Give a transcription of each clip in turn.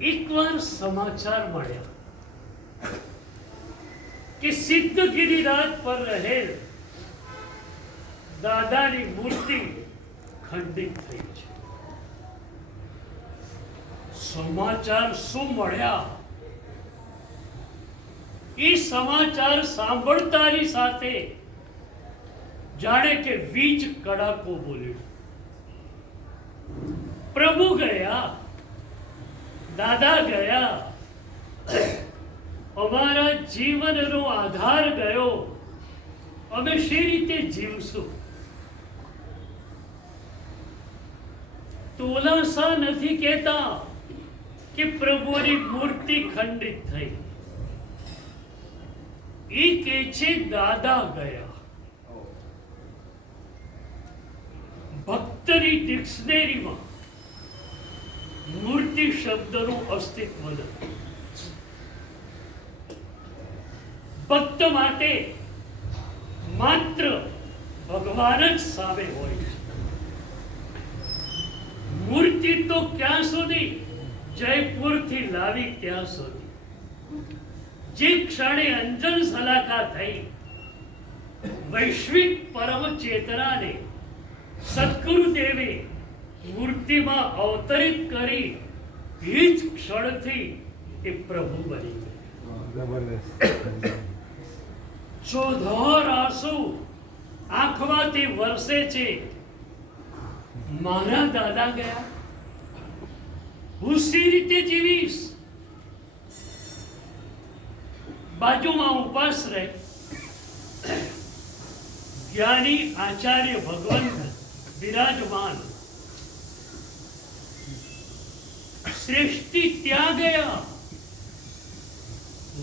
એકવાર સમાચાર મળ્યા કે સિદ્ધ ગિરિરાજ પર રહેલ દાદાની મૂર્તિ ખંડિત થઈ છે. સમાચાર શું મળ્યા? એ સમાચાર સાંભળતાની સાથે જાણે કે વીજ કડાકો બોલ્યો. પ્રભુ ગયા, દાદા ગયા, અમારા જીવનનો આધાર ગયો. અમે શી રીતે જીવશું? તોલાસા નથી કહેતા કે પ્રભુની મૂર્તિ ખંડિત થઈ. એ કે છે દાદા ગયા. ભક્તની ડિક્શનરીમાં મૂર્તિ શબ્દનું અસ્તિત્વ નથી. ભક્ત માટે માત્ર ભગવાન જ સામે હોય છે. મૂર્તિ તો ક્યાં સુધી? જયપુરથી લાવી ત્યાં સુધી. જે ક્ષણે અંજન સલાકા થઈ વૈશ્વિક પરમ ચેતનાને સદગુરુદેવે મૂર્તિમાં અવતરિત કરી, એ જ ક્ષણથી એ પ્રભુ બની ગયા. ચોધાર આંસુ આંખમાંથી વરસે છે. મારા દાદા ગયા, હું સી રીતે જીવીશ? બાજુમાં ઉપાસ રહે જ્ઞાની આચાર્ય ભગવંત વિરાજમાન. શ્રેષ્ઠી ત્યાં ગયા,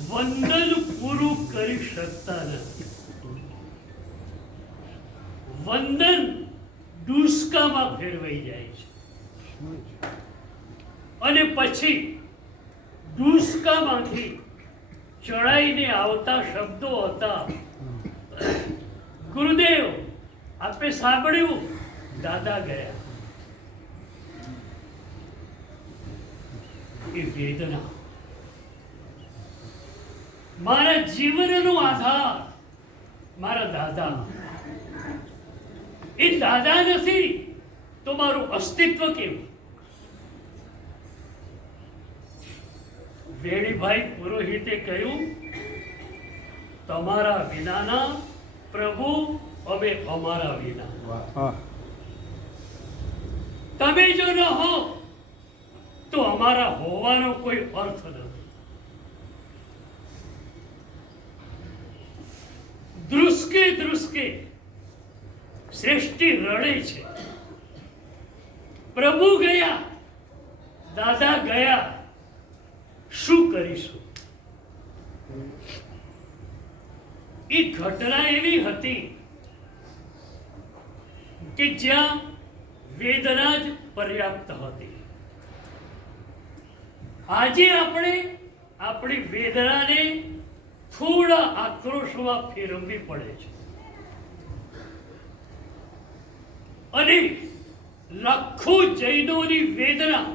વંદન પૂરું કરી શકતા નથી. વંદન ડુસકામાં ફેરવાઈ જાય છે અને પછી ડુસકામાંથી ચડાઈને આવતા શબ્દો હતા, ગુરુદેવ આપે સાંભળ્યું, દાદા ગયા. એ વેદના મારા જીવનનો આધાર મારા દાદા. એ દાદા નથી તો મારું અસ્તિત્વ કેવું? વેણીભાઈ પુરોહિતે કહ્યું, તમારા વિનાના પ્રભુ, અમે અમારા વિના. તમે જો ન હો તો અમારા હોવાનો કોઈ અર્થ નથી. ધ્રુસકે ધ્રુસકે શ્રેષ્ઠી રડે છે. પ્રભુ ગયા, દાદા ગયા, શું કરીશું? એ ઘટના એવી હતી કે જ્યાં વેદના જ પર્યાપ્ત હતી. આજે આપણે આપણી વેદનાને થોડા આક્રોશમાં ફેરવવી પડે છે અને લાખો જૈનોની વેદના,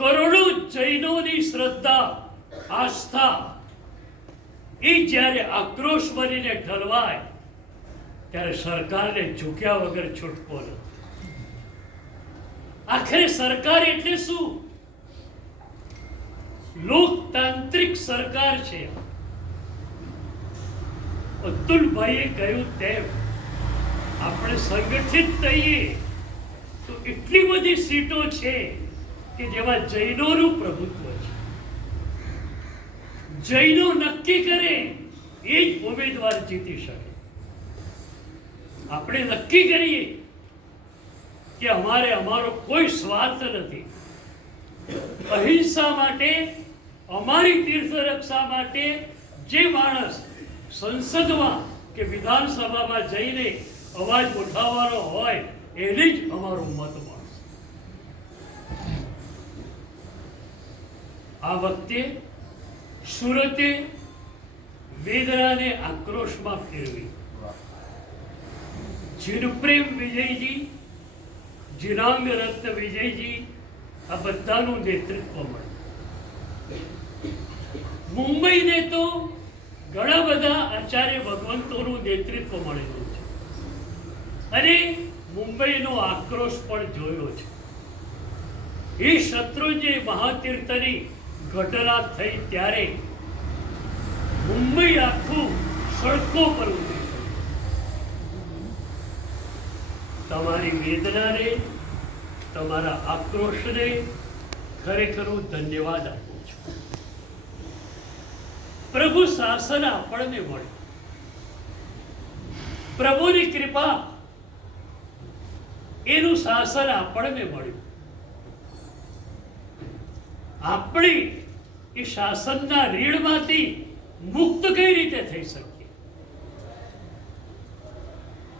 કરોડો જૈનોની શ્રદ્ધા, આસ્થા, એ જ્યારે આક્રોશ બનીને ઢલવાય ત્યારે સરકારને ઝૂક્યા વગર છૂટકો નથી. આખરે સરકાર એટલે શું? લોકતાંત્રિક સરકાર છે. અતુલભાઈએ કહ્યું તેમ આપણે સંગઠિત થઈએ તો એટલી બધી સીટો છે કે જેમાં જૈનોનું પ્રભુત્વ છે. જૈનો નક્કી કરે એ જ ઉમેદવાર જીતી શકે. આપણે નક્કી કરીએ કે અમારે અમારો કોઈ સ્વાર્થ નથી. અહિંસા માટે, અમારી તીર્થરક્ષા માટે જે માણસ સંસદમાં કે વિધાનસભામાં જઈને અવાજ ઉઠાવવાનો હોય એને જ અમારો મત મળશે. આ વખતે સુરતે વેદનાને આક્રોશમાં ફેરવી. જીનપ્રેમ વિજયજી, જીનાંગ રત્ન વિજયજી આ બધાનું નેતૃત્વ મળે. મુંબઈને તો ઘણા બધા આચાર્ય ભગવંતોનું નેતૃત્વ મળેલું છે અને મુંબઈનો આક્રોશ પણ જોયો છે. એ શત્રુંજય મહાતીર્થની ઘટના થઈ ત્યારે મુંબઈ આખું સડકો પર ઉતરી ગયું. તમારી વેદનાને, તમારા આક્રોશને ખરેખર હું ધન્યવાદ આપું છું. પ્રભુ શાસન આપણને મળ્યું, પ્રભુની કૃપા, એનું શાસન આપણને મળ્યું. આપણે એ શાસનના રીણમાંથી મુક્ત કઈ રીતે થઈ શકીએ?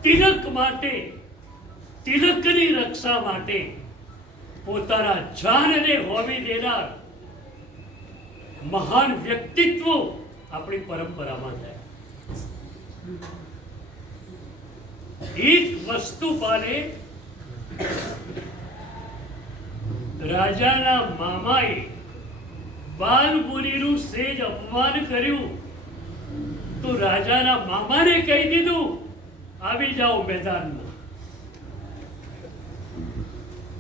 તિલક માટે, તિલકની રક્ષા માટે પોતાના જાનને હોમી દેનાર મહાન વ્યક્તિત્વો આપણી પરંપરામાં થાય. એક વસ્તુપાલે રાજાના મામાએ બાલમુનિનું સેજ અપમાન કર્યું તો રાજાના મામાને કહી દીધું, આવી જાઓ મેદાનમાં.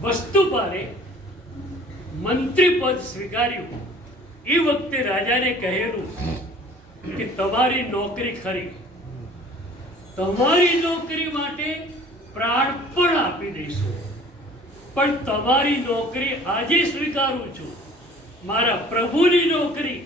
વસ્તુપાલે મંત્રી પદ સ્વીકાર્યું. એ વખતે રાજાને કહેલું કે તમારી નોકરી ખરી, તમારી નોકરી માટે પ્રાણ પણ આપી દઈશું, પણ તમારી નોકરી આજે સ્વીકારું છું. મારા પ્રભુની નોકરી